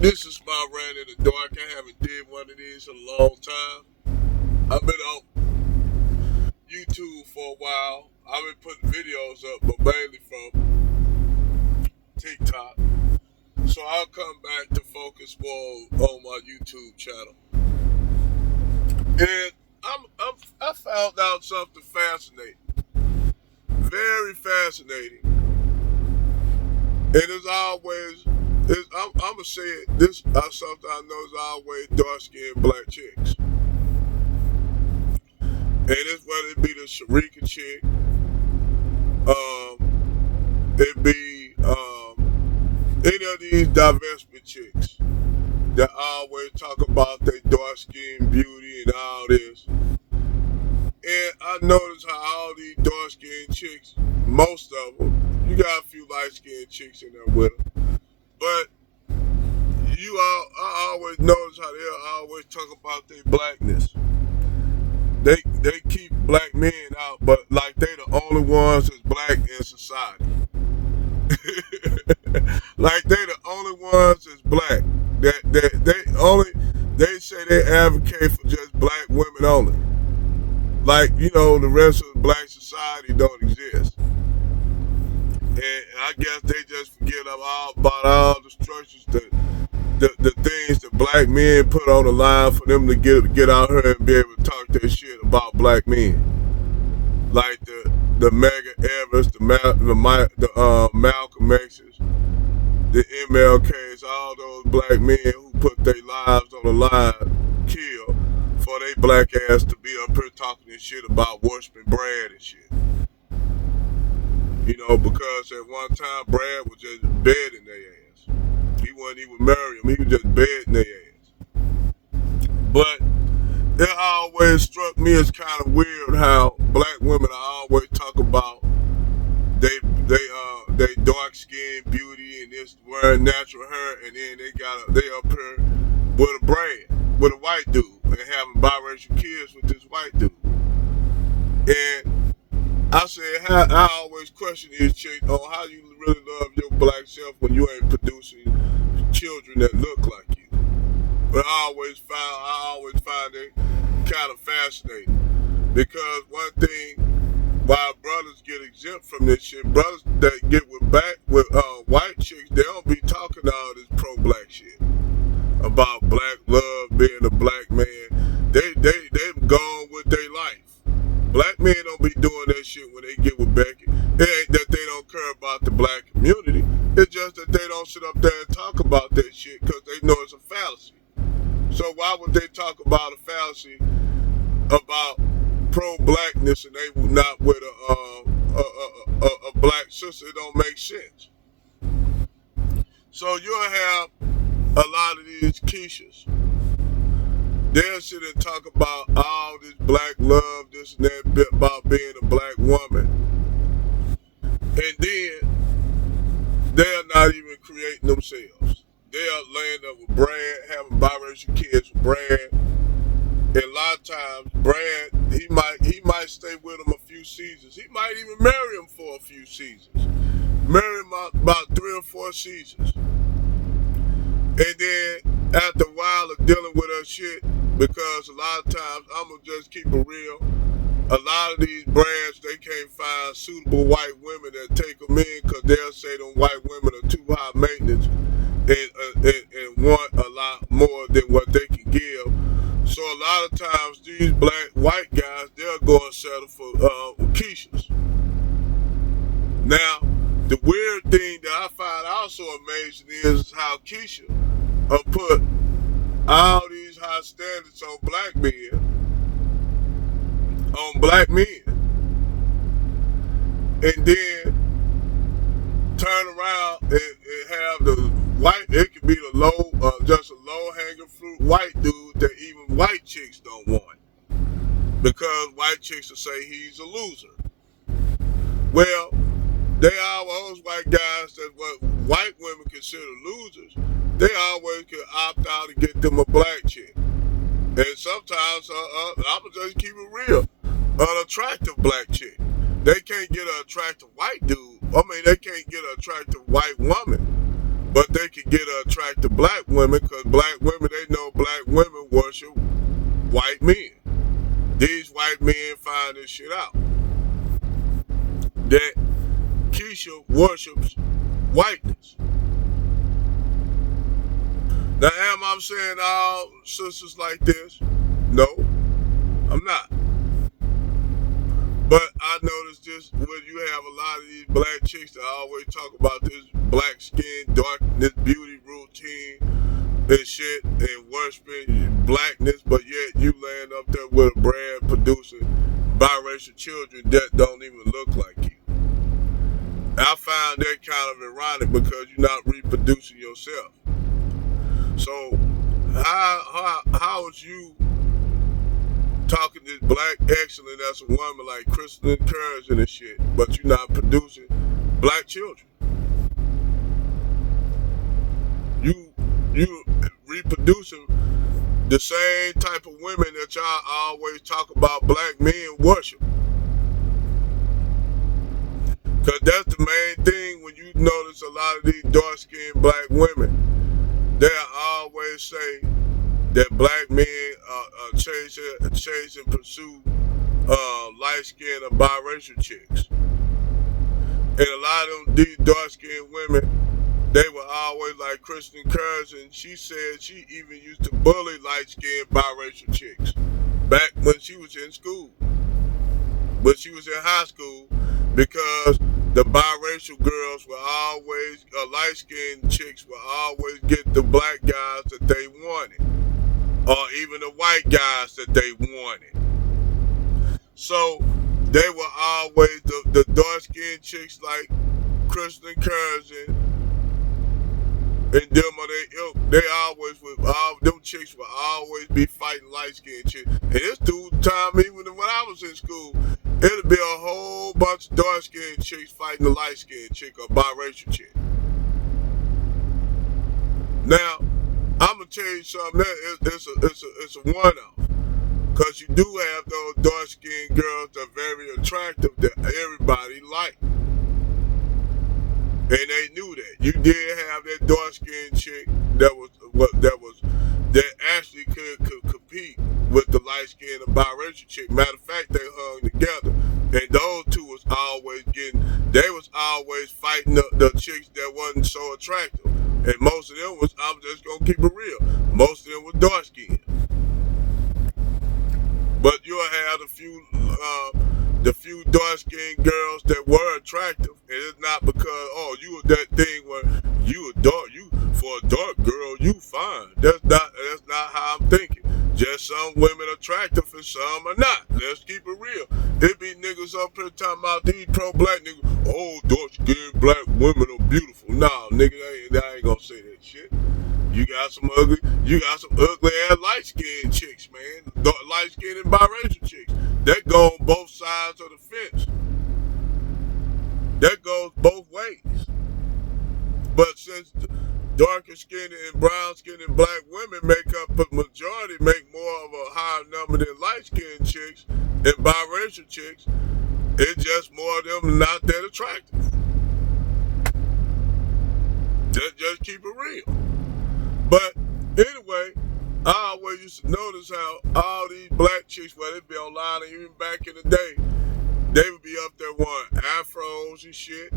This is my rant in the dark. I haven't did one of these in a long time. I've been on YouTube for a while. I've been putting videos up, but mainly from TikTok. So I'll come back to focus more on my YouTube channel. And I found out something fascinating, very fascinating. And it's always, I'm gonna say it. This something I know is always dark-skinned black chicks. And it's whether it be the Sharika chick, it be any of these divestment chicks that always talk about their dark-skinned beauty and all this. And I notice how all these dark-skinned chicks, most of them, you got a few light-skinned chicks in there with them, but I always notice how they always talk about their blackness. They keep black men out, but like they the only ones that's black in society. Like they the only ones that's black. They say they advocate for just black women only. Like, the rest of the black society don't exist. And I guess they just forget about all the structures the things that black men put on the line for them to get out here and be able to talk their shit about black men. Like the Mega Evers, the Malcolm X's, the MLKs, all those black men who put their lives on the line, killed for they black ass to be up here talking this shit about worshiping Brad and shit. Because at one time Brad was just bedding their ass. He wasn't even marrying them, he was just bedding their ass. But it always struck me as kind of weird how black women always talk about they dark skin beauty and this wearing natural hair, and then they up here with a brand, with a white dude, and having biracial kids with this white dude. And I said, I always question these chicks on how you really love your black self when you ain't producing children that look like you. But I always find it kind of fascinating, because one thing why brothers get exempt from this shit, brothers that get with white chicks, they don't be talking all this pro-black shit about black love, being a black man. They've gone with their life. Black men don't be doing that shit when they get with Becky. It ain't that they don't care about the black community. It's just that they don't sit up there and talk about that shit because they know it's a fallacy. So why would they talk about a fallacy about pro-blackness and they not with a black sister? It don't make sense. So you'll have a lot of these Keishas. They'll sit and talk about all this black love, this and that, about being a black woman. And then they're not even creating themselves. They're laying up with Brad, having biracial kids with Brad. And a lot of times, Brad, he might stay with him a few seasons. He might even marry him for a few seasons. Marry him about 3 or 4 seasons. And then, after a while of dealing with her shit, because a lot of times, I'm going to just keep it real, a lot of these brands, they can't find suitable white women that take them in because they'll say them white women are too high maintenance and want a lot more than what they can give. So a lot of times, these white guys, they'll go and settle for Keishas. Now, the weird thing that I find also amazing is how Keisha put all these high standards on black men, and then turn around and have the white, it could be just a low-hanging fruit white dude that even white chicks don't want, because white chicks will say he's a loser. Well, they are those white guys that what white women consider losers. They always can opt out and get them a black chick. And sometimes, I'm going to just keep it real, an attractive black chick. They can't get an attractive white dude. I mean, they can't get an attractive white woman. But they can get attractive black women because black women, they know black women worship white men. These white men find this shit out. That Keisha worships whiteness. Now, am I saying all sisters like this? No, I'm not. But I noticed this when you have a lot of these black chicks that always talk about this black skin, darkness, beauty routine and shit and worshiping blackness, but yet you laying up there with a brand producing biracial children that don't even look like you. I find that kind of ironic because you're not reproducing yourself. So how is you talking this black excellence as a woman like Kristen Curran and shit, but you're not producing black children? You reproducing the same type of women that y'all always talk about black men worship. Because that's the main thing when you notice a lot of these dark-skinned black women. They always say that black men chase and pursue light-skinned or biracial chicks. And a lot of them, these dark-skinned women, they were always like Kristen Curran. She said she even used to bully light-skinned biracial chicks back when she was in school. When she was in high school, because the biracial girls were always, light-skinned chicks would always get the black guys that they wanted, or even the white guys that they wanted. So they were always the dark-skinned chicks like Kristen Curran and them, or they always would, all them chicks would always be fighting light-skinned chicks. And this dude time, even when I was in school, it'd be a whole bunch of dark-skinned chicks fighting a light-skinned chick or biracial chick. Now, I'm gonna tell you something. It's a one-off, cause you do have those dark-skinned girls that are very attractive that everybody like, and they knew that. You did have that dark-skinned chick that actually could compete with the light-skinned and biracial chick. Matter of fact, they hung together, and those two was always fighting the chicks that wasn't so attractive. And most of them was, I'm just gonna keep it real, most of them was dark skinned. But you'll have the few dark skinned girls that were attractive, and it's not because you were that thing where you for a dark girl you fine. That's not how I'm thinking. Just some women attractive and some are not. Let's keep it real. It be niggas up here talking about these pro-black niggas. Dark-skinned black women are beautiful. Nah, nigga, I ain't gonna say that shit. You got some ugly ass light-skinned chicks, man. Light-skinned and biracial chicks. That go on both sides of the fence. That goes both ways. But since darker skinned and brown skinned and black women make up a majority, make more of a higher number than light skinned chicks and biracial chicks, it's just more of them not that attractive. Just keep it real. But anyway, I always used to notice how all these black chicks, whether it be online or even back in the day, they would be up there wearing afros and shit.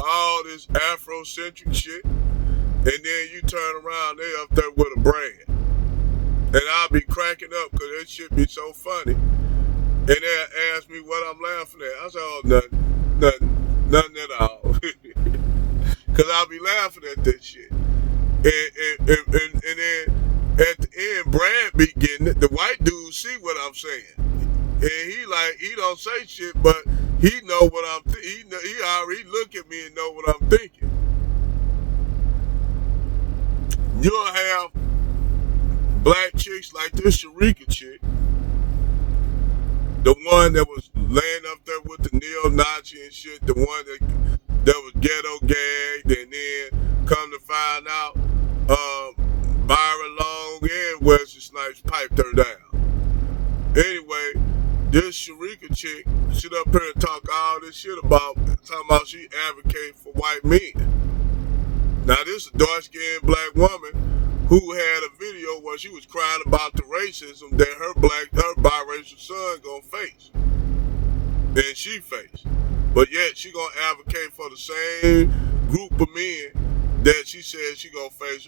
All this Afrocentric shit, and then you turn around, they up there with a brand. And I'll be cracking up because that shit be so funny. And they'll ask me what I'm laughing at. I say, nothing at all. Because I'll be laughing at this shit. And then at the end, Brad be getting it. The white dude see what I'm saying. And he don't say shit, but he know what I'm thinking. He already look at me and know what I'm thinking. You'll have black chicks like this Sharika chick, the one that was laying up there with the neo-Nazi and shit, the one that was ghetto gagged, and then come to find out, Byron Long and Wesley Snipes piped her down. Anyway, this Sharika chick sit up here and talk all this shit about, talking about she advocates for white men. this is a dark-skinned black woman who had a video where she was crying about the racism that her biracial son gonna face. And she faced. But yet she gonna advocate for the same group of men that she said she gonna face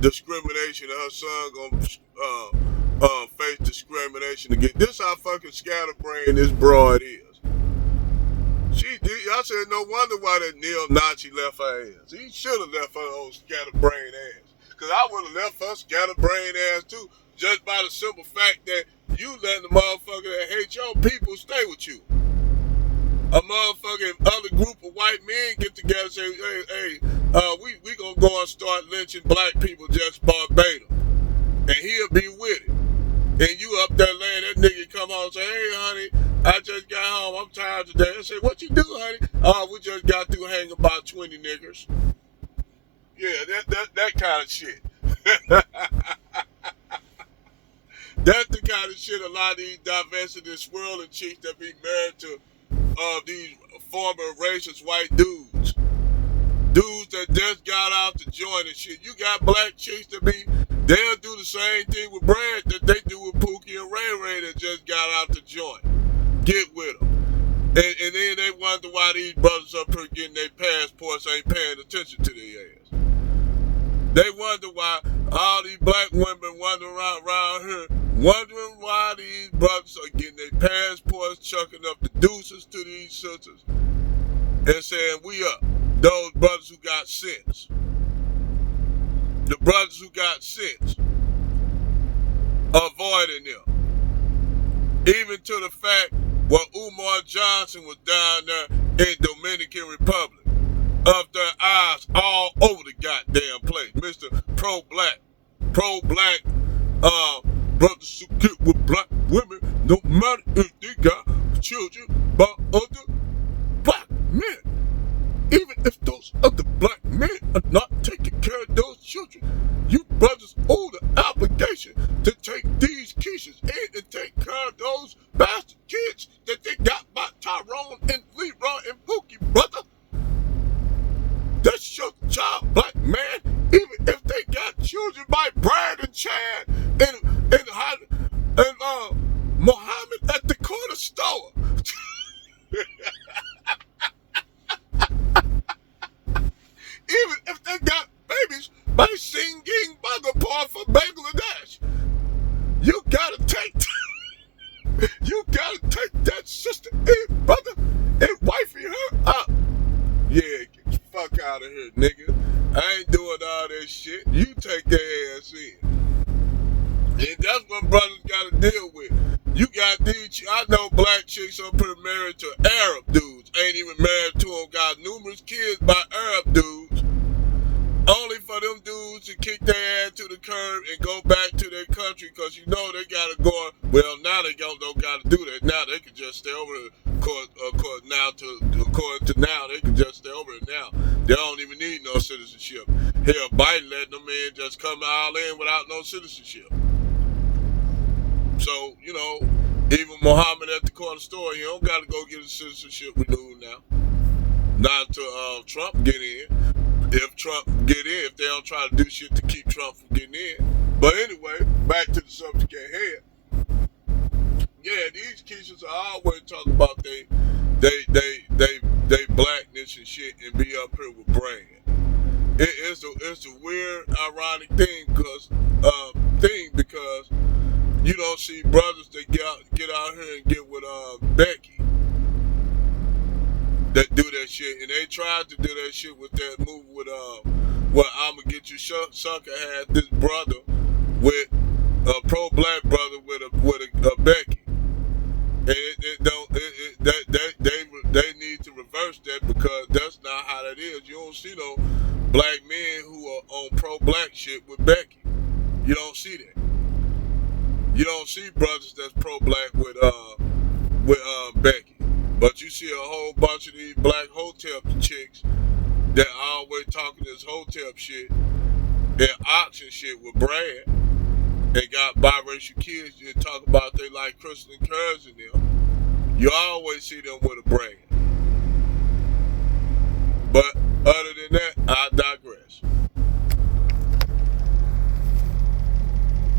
discrimination, and her son gonna face discrimination again. This how fucking scatterbrained this broad is. I said, no wonder why that neo-Nazi left her ass. He should have left her old scatterbrained ass. Because I would have left her scatterbrained ass too, just by the simple fact that you letting the motherfucker that hate your people stay with you. A motherfucking other group of white men get together and say, hey, we gonna go and start lynching black people just verbatim. And he'll be with it. And you up there laying, that nigga come home and say, hey, honey, I just got home. I'm tired today. I say, what you do, honey? Oh, we just got through hanging about 20 niggers. Yeah, that kind of shit. That's the kind of shit a lot of these diversity swirling chicks that be married to these former racist white dudes. Dudes that just got out the joint and shit. You got black chicks that they'll do the same thing with Brad that they do with Pookie and Ray Ray that just got out the joint. Get with them. And then they wonder why these brothers up here getting their passports ain't paying attention to their ass. They wonder why all these black women wandering around here wondering why these brothers are getting their passports, chucking up the deuces to these sisters and saying, we up. Those brothers who got sense. The brothers who got sense. Avoiding them. Even to the fact where Umar Johnson was down there in Dominican Republic. Of their eyes all over the goddamn place. Mr. Pro-black, brothers who get with black women, no matter if they got children by other black men. Even if those other black men are not taking care of those children, you brothers owe the obligation to take these Keishas in and take care of those bastard kids that they got by Tyrone and Leroy and Pookie, brother. That's your child, black man, even if they got children by Brad and Chad and Muhammad at the corner store. Even if they got babies by Singing Bangapore from Bangladesh, you gotta take that sister in, brother, and wifey her up. Yeah, get the fuck out of here, nigga. I ain't doing all that shit. You take their ass in. And that's what brothers gotta deal with. You got these, I know black chicks up here married to Arab dudes. Ain't even married to them, got numerous kids by Arab dudes. Only for them dudes to kick their ass to the curb and go back to their country, because you know they gotta go on. Well, now they don't gotta do that. Now they can just stay over there. According to now, they can just stay over there now. They don't even need no citizenship. Hell, Biden letting them in just come all in without no citizenship. So, you know, even Muhammad at the corner store, he don't gotta go get his citizenship renewed now. Not until Trump get in. If Trump get in, if they don't try to do shit to keep Trump from getting in. But anyway, back to the subject at hand. Yeah, these Keishas are always talking about they blackness and shit and be up here with brain. It's a weird, ironic thing because you don't see brothers that get out here and get with Becky that do that shit, and they tried to do that shit with that movie with what I'ma Get You Sucker had this brother with a pro-black brother with a Becky, and they need to reverse that because that's not how that is. You don't see no black men who are on pro-black shit with Becky. You don't see that. You don't see brothers that's pro-black with Becky. But you see a whole bunch of these black hotel chicks that always talking this hotel shit and auction shit with Brad and got biracial kids and talk about they like Crystal and Curves and them. You always see them with a brand. But other than that, I